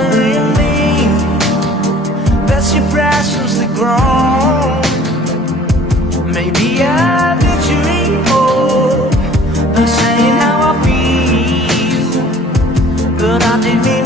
worrying, that's your presence that grown. Maybe I need you anymore. I'm saying how I feel, but I didn't.